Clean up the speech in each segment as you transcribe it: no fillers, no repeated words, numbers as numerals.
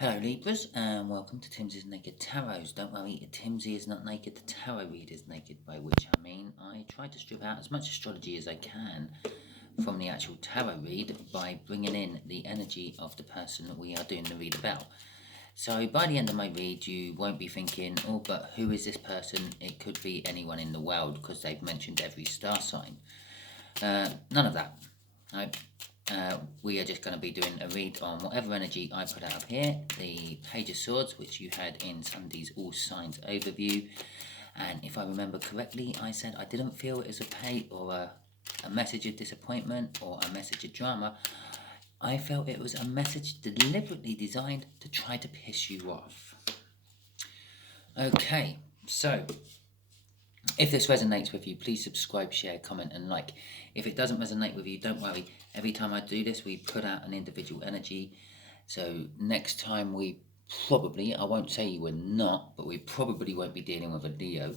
Hello Libras and welcome to Timsy's Naked Tarot. Don't worry, Timsy is not naked, the tarot read is naked, by which I mean I try to strip out as much astrology as I can from the actual tarot read by bringing in the energy of the person that we are doing the read about. So by the end of my read you won't be thinking, oh but who is this person? It could be anyone in the world because they've mentioned every star sign. None of that. No. We are just going to be doing a read on whatever energy I put out of here, the Page of Swords, which you had in Sunday's All Signs overview. And if I remember correctly, I said I didn't feel it was a page or a message of disappointment or a message of drama. I felt it was a message deliberately designed to try to piss you off. Okay, so if this resonates with you, please subscribe, share, comment and like. If it doesn't resonate with you, don't worry. Every time I do this, we put out an individual energy. So next time we probably, I won't say you were not, but we probably won't be dealing with a Leo.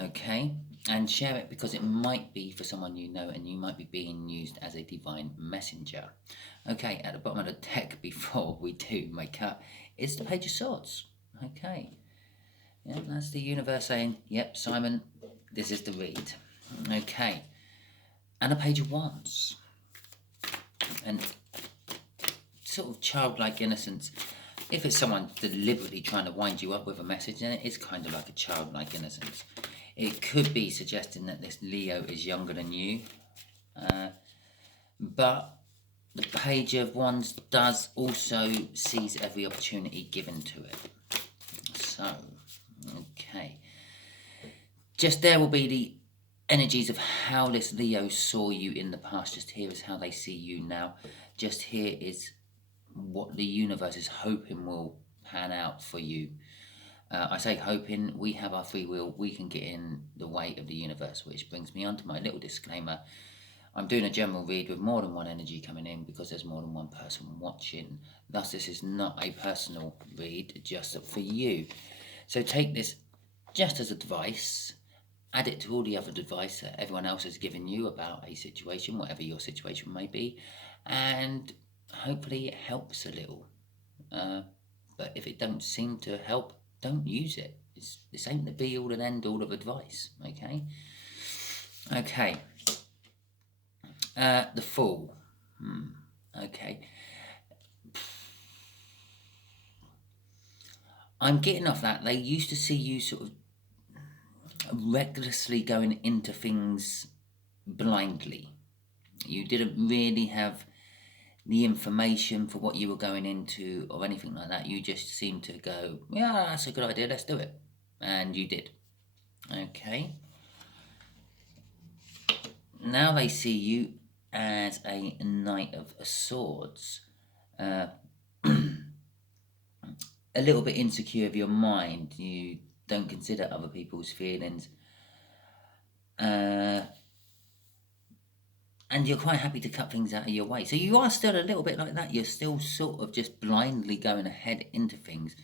Okay? And share it because it might be for someone you know and you might be being used as a divine messenger. Okay, at the bottom of the deck before we do my cut is the Page of Swords. Okay. Yeah, that's the universe saying, yep, Simon, this is the read. Okay. And a Page of Wands. And sort of childlike innocence. If it's someone deliberately trying to wind you up with a message, then it is kind of like a childlike innocence. It could be suggesting that this Leo is younger than you. But the Page of Wands does also seize every opportunity given to it. So, okay. Just there will be the energies of how this Leo saw you in the past. Just here is how they see you now. Just here is what the universe is hoping will pan out for you. I say hoping, we have our free will. We can get in the way of the universe, which brings me on to my little disclaimer. I'm doing a general read with more than one energy coming in because there's more than one person watching. Thus, this is not a personal read, just for you. So take this just as advice. Add it to all the other advice that everyone else has given you about a situation, whatever your situation may be, and hopefully it helps a little. But if it don't seem to help, don't use it. This ain't the be-all and end-all of advice, okay? Okay. The Fool. Okay. I'm getting off that. They used to see you sort of recklessly going into things blindly. You didn't really have the information for what you were going into or anything like that. You just seemed to go, yeah, that's a good idea, let's do it. And you did. Okay. Now they see you as a Knight of Swords. A little bit insecure of your mind. You don't consider other people's feelings. And you're quite happy to cut things out of your way. So you are still a little bit like that. You're still sort of just blindly going ahead into things.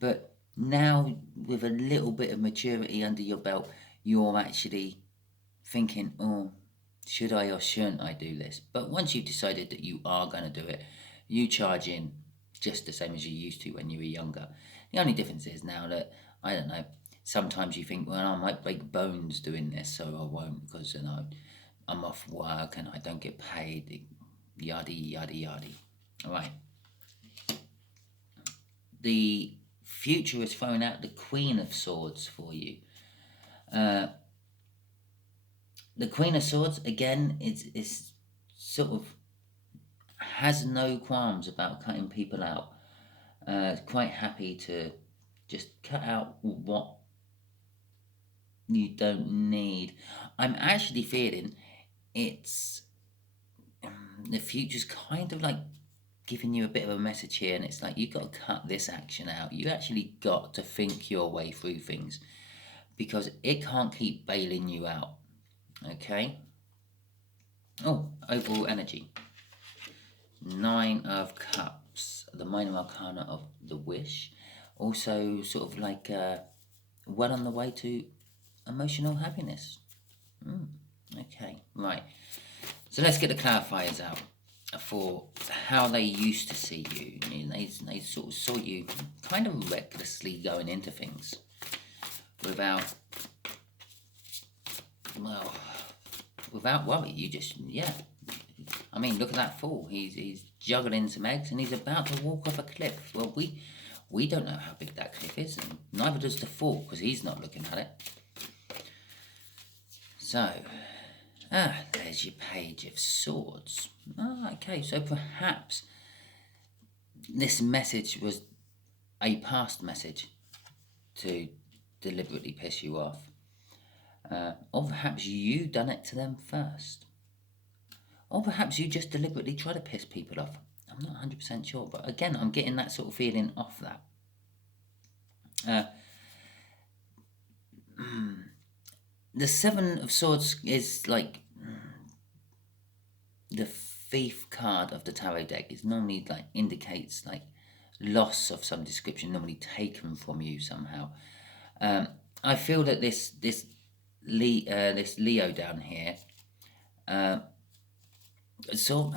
But now, with a little bit of maturity under your belt, you're actually thinking, oh, should I or shouldn't I do this? But once you've decided that you are going to do it, you charge in just the same as you used to when you were younger. The only difference is now that, I don't know, sometimes you think, well, I might break bones doing this, so I won't because, you know, I'm off work and I don't get paid, yaddy, yaddy, yaddy. All right. The future is throwing out the Queen of Swords for you. The Queen of Swords, again, is sort of has no qualms about cutting people out. Quite happy to just cut out what you don't need. I'm actually feeling it's the future's kind of like giving you a bit of a message here, and it's like you've got to cut this action out. You actually got to think your way through things because it can't keep bailing you out. Okay. Oh, overall energy. 9 of Cups, the minor arcana of the Wish. Also sort of like well on the way to emotional happiness. Okay, right. So let's get the clarifiers out for how they used to see you. They sort of saw you kind of recklessly going into things without, well, without worry. You just, yeah. I mean, look at that fool. He's juggling some eggs and he's about to walk off a cliff. Well, we don't know how big that cliff is, and neither does the fool, because he's not looking at it. So, there's your Page of Swords. Okay, so perhaps this message was a past message to deliberately piss you off. Or perhaps you done it to them first. Or perhaps you just deliberately try to piss people off. I'm not 100% sure, but again, I'm getting that sort of feeling off that. The Seven of Swords is like the thief card of the tarot deck. It normally like indicates like loss of some description, normally taken from you somehow. I feel that this Leo down here saw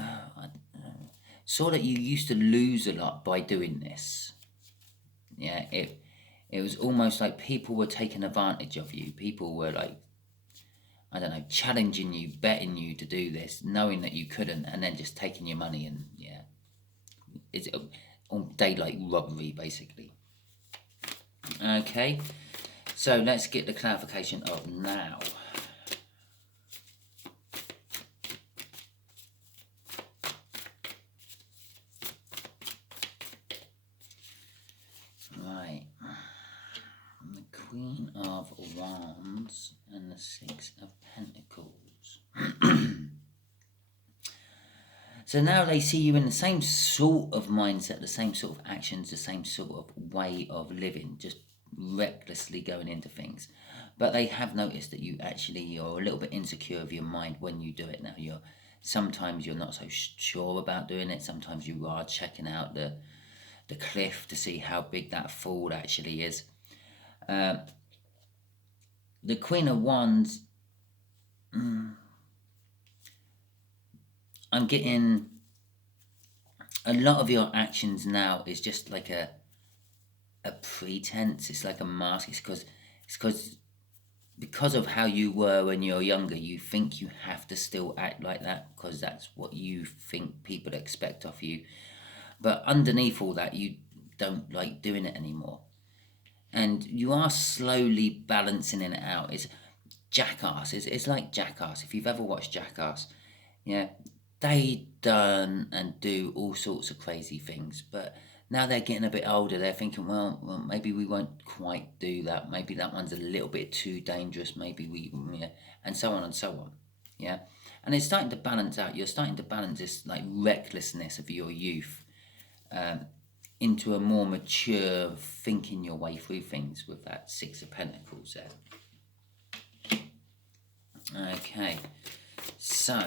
that you used to lose a lot by doing this. Yeah, it was almost like people were taking advantage of you. People were like, I don't know, challenging you, betting you to do this, knowing that you couldn't, and then just taking your money, and yeah, it's daylight robbery basically. Okay, so let's get the clarification of now. Right, the Queen of Wands and the Six of Pentacles. So now they see you in the same sort of mindset, the same sort of actions, the same sort of way of living, just recklessly going into things. But they have noticed that you actually are a little bit insecure of your mind when you do it now. Sometimes you're not so sure about doing it. Sometimes you are checking out the cliff to see how big that fall actually is. The Queen of Wands, I'm getting a lot of your actions now is just like a pretense. It's like a mask. It's because of how you were when you're younger. You think you have to still act like that because that's what you think people expect of you. But underneath all that, you don't like doing it anymore. And you are slowly balancing it out. It's Jackass. It's like Jackass. If you've ever watched Jackass, yeah, they done and do all sorts of crazy things. But now they're getting a bit older. They're thinking, well, maybe we won't quite do that. Maybe that one's a little bit too dangerous. Maybe and so on and so on. Yeah, and it's starting to balance out. You're starting to balance this like recklessness of your youth into a more mature, thinking your way through things with that Six of Pentacles there. Okay, so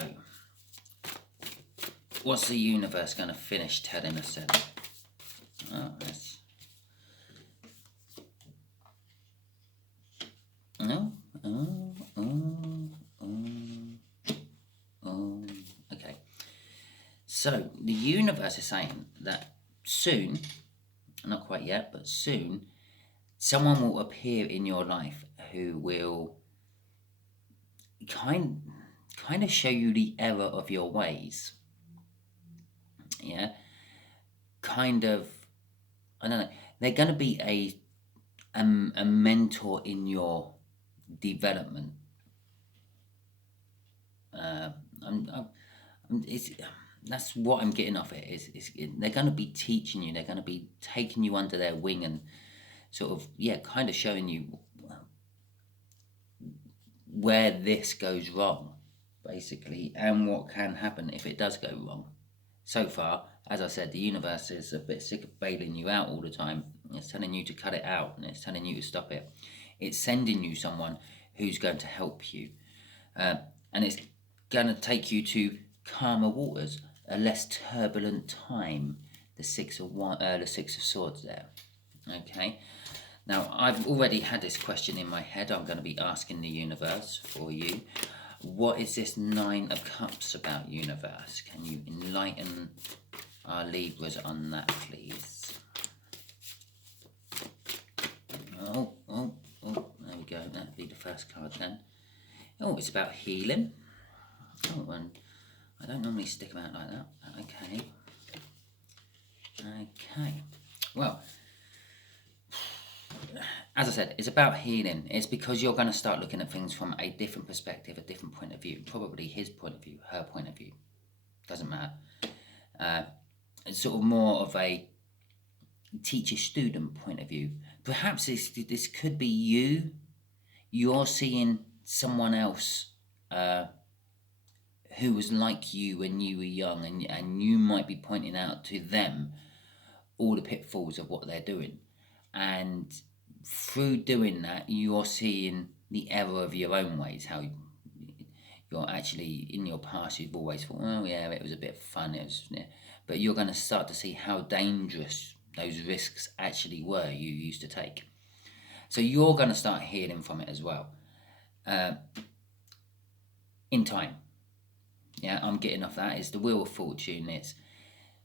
what's the universe going to finish telling us then? Okay. So the universe is saying that soon, not quite yet, but soon, someone will appear in your life who will kind of show you the error of your ways. Yeah, kind of, I don't know. They're going to be a mentor in your development. That's what I'm getting off it. They're going to be teaching you. They're going to be taking you under their wing and sort of, kind of showing you where this goes wrong, basically, and what can happen if it does go wrong. So far, as I said, the universe is a bit sick of bailing you out all the time. It's telling you to cut it out, and it's telling you to stop it. It's sending you someone who's going to help you, and it's going to take you to calmer waters, a less turbulent time. The Six of Swords there. Okay. Now, I've already had this question in my head. I'm going to be asking the universe for you. What is this Nine of Cups about, universe? Can you enlighten our Libras on that, please? Oh, there we go. That'd be the first card then. Oh, it's about healing. Oh, and I don't normally stick them out like that. Okay. Okay. Well, as I said, it's about healing. It's because you're going to start looking at things from a different perspective, a different point of view. Probably his point of view, her point of view. Doesn't matter. It's sort of more of a teacher-student point of view. Perhaps this could be you. You're seeing someone else who was like you when you were young, and you might be pointing out to them all the pitfalls of what they're doing. And through doing that, you're seeing the error of your own ways, how you're actually, in your past, you've always thought, oh yeah, it was a bit fun, but you're going to start to see how dangerous those risks actually were you used to take. So you're going to start healing from it as well, in time. Yeah, I'm getting off that. It's the Wheel of Fortune. It's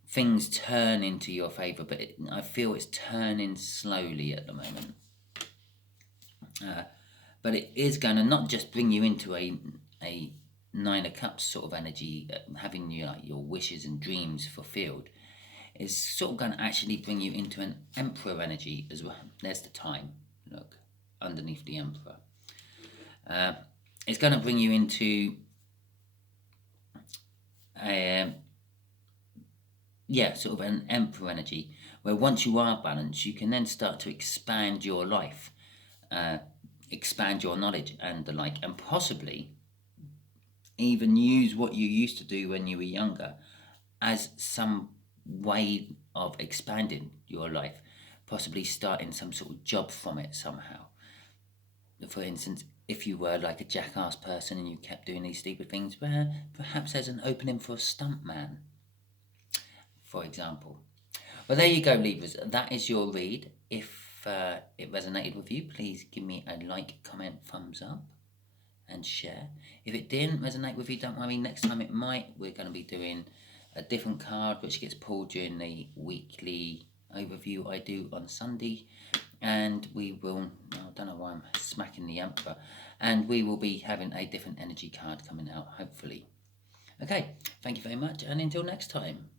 things turn into your favour, but I feel it's turning slowly at the moment. But it is going to not just bring you into a Nine of Cups sort of energy, having your wishes and dreams fulfilled. It's sort of going to actually bring you into an Emperor energy as well. There's the time, look, underneath the Emperor. It's going to bring you into sort of an Emperor energy, where once you are balanced, you can then start to expand your life, expand your knowledge and the like, and possibly even use what you used to do when you were younger as some way of expanding your life, possibly starting some sort of job from it somehow. For instance, if you were like a jackass person and you kept doing these stupid things, well, perhaps there's an opening for a stuntman, for example. Well, there you go, Libras. That is your read. If it resonated with you, please give me a like, comment, thumbs up, and share. If it didn't resonate with you, don't worry. Next time it might. We're going to be doing a different card, which gets pulled during the weekly overview I do on Sunday. And we will, I don't know why I'm smacking the Emperor, and we will be having a different energy card coming out, hopefully. Okay, thank you very much, and until next time.